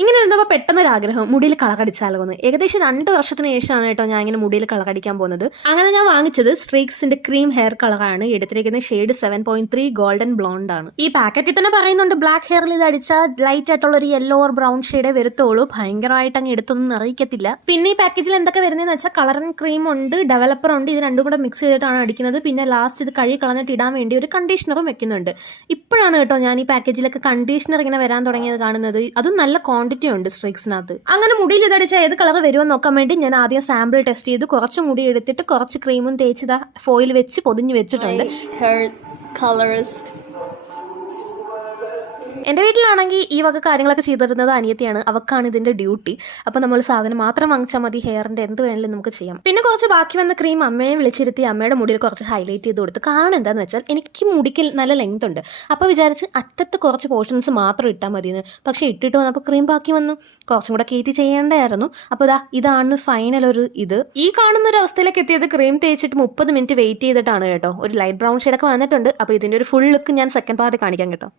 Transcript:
ഇങ്ങനെ ഇരുന്നപ്പോൾ പെട്ടെന്നൊരാഗ്രഹം മുടിയിൽ കളറടിച്ചാലോ എന്ന്. ഏകദേശം 2 വർഷത്തിന് ശേഷമാണ് കേട്ടോ ഞാൻ ഇങ്ങനെ മുടിയിൽ കളറടിക്കാൻ പോകുന്നത്. അങ്ങനെ ഞാൻ വാങ്ങിച്ചത് സ്ട്രീക്സിന്റെ ക്രീം ഹെയർ കളറാണ്. എടുത്തിരിക്കുന്ന ഷെയ്ഡ് 7.3 ഗോൾഡൻ ബ്ലോണ്ട് ആണ്. ഈ പാക്കറ്റിൽ തന്നെ പറയുന്നുണ്ട് ബ്ലാക്ക് ഹെയറിൽ ഇത് അടിച്ചാൽ ലൈറ്റ് ആയിട്ടുള്ള ഒരു യെല്ലോ ഓർ ബ്രൗൺ ഷെയ്ഡേ വരുത്തുള്ളൂ. ഭയങ്കരമായിട്ട് അങ്ങ് എടുത്തൊന്നും അറിയിക്കത്തില്ല. പിന്നെ ഈ പാക്കേജിൽ എന്തൊക്കെ വരുന്നതെന്ന് വെച്ചാൽ കളറിംഗ് ക്രീം ഉണ്ട്, ഡെവലപ്പർ ഉണ്ട്. ഇത് രണ്ടും കൂടെ മിക്സ് ചെയ്തിട്ടാണ് അടിക്കുന്നത്. പിന്നെ ലാസ്റ്റ് ഇത് കഴുകി കളഞ്ഞിട്ട് ഇടാൻ വേണ്ടി ഒരു കണ്ടീഷണറും വെക്കുന്നുണ്ട്. ഇപ്പോഴാണ് കേട്ടോ ഞാൻ ഈ പാക്കേജിലൊക്കെ കണ്ടീഷണർ ഇങ്ങനെ വരാൻ തുടങ്ങിയത് കാണുന്നത്. അതും നല്ല ക്വാണ്ടിറ്റി ഉണ്ട് സ്ട്രിക്സിനകത്ത്. അങ്ങനെ മുടിയിൽ ഇതടിച്ചാൽ ഏത് കളർ വരുമെന്ന് നോക്കാൻ വേണ്ടി ഞാൻ ആദ്യം സാമ്പിൾ ടെസ്റ്റ് ചെയ്ത് കുറച്ച് മുടി എടുത്തിട്ട് കുറച്ച് ക്രീമും തേച്ച് ഫോയിൽ വെച്ച് പൊതിഞ്ഞ് വെച്ചിട്ടുണ്ട്. എൻ്റെ വീട്ടിലാണെങ്കിൽ ഈ വക കാര്യങ്ങളൊക്കെ ചെയ്തു തരുന്നത് അനിയത്തിയാണ്. അവക്കാണ് ഇതിൻ്റെ ഡ്യൂട്ടി. അപ്പോൾ നമ്മൾ സാധനം മാത്രം വാങ്ങിച്ചാൽ മതി. ഹെയറിൻ്റെ എന്ത് വേണമെങ്കിലും നമുക്ക് ചെയ്യാം. പിന്നെ കുറച്ച് ബാക്കി വന്ന ക്രീം അമ്മയെ വിളിച്ചിരുത്തി അമ്മയുടെ മുടിയിൽ കുറച്ച് ഹൈലൈറ്റ് ചെയ്ത് കൊടുത്തു. കാരണം എന്താണെന്ന് വെച്ചാൽ എനിക്ക് മുടിക്ക് നല്ല ലെങ്ത് ഉണ്ട്. അപ്പോൾ വിചാരിച്ച് അറ്റത്ത് കുറച്ച് പോർഷൻസ് മാത്രം ഇട്ടാൽ മതിയെന്ന്. പക്ഷേ ഇട്ടിട്ട് വന്നപ്പോൾ ക്രീം ബാക്കി വന്നു. കുറച്ചും കൂടെ കയറ്റി ചെയ്യേണ്ടായിരുന്നു. അപ്പോൾ ഇതാണ് ഫൈനൽ ഒരു ഇത്. ഈ കാണുന്ന ഒരു അവസ്ഥയിലേക്ക് എത്തിയത് ക്രീം തേച്ചിട്ട് 30 മിനിറ്റ് വെയിറ്റ് ചെയ്തിട്ടാണ് കേട്ടോ. ഒരു ലൈറ്റ് ബ്രൗൺ ഷെയ്ഡൊക്കെ വന്നിട്ടുണ്ട്. അപ്പോൾ ഇതിൻ്റെ ഒരു ഫുൾ ലുക്ക് ഞാൻ സെക്കൻഡ് പാർട്ട് കാണിക്കാം കേട്ടോ.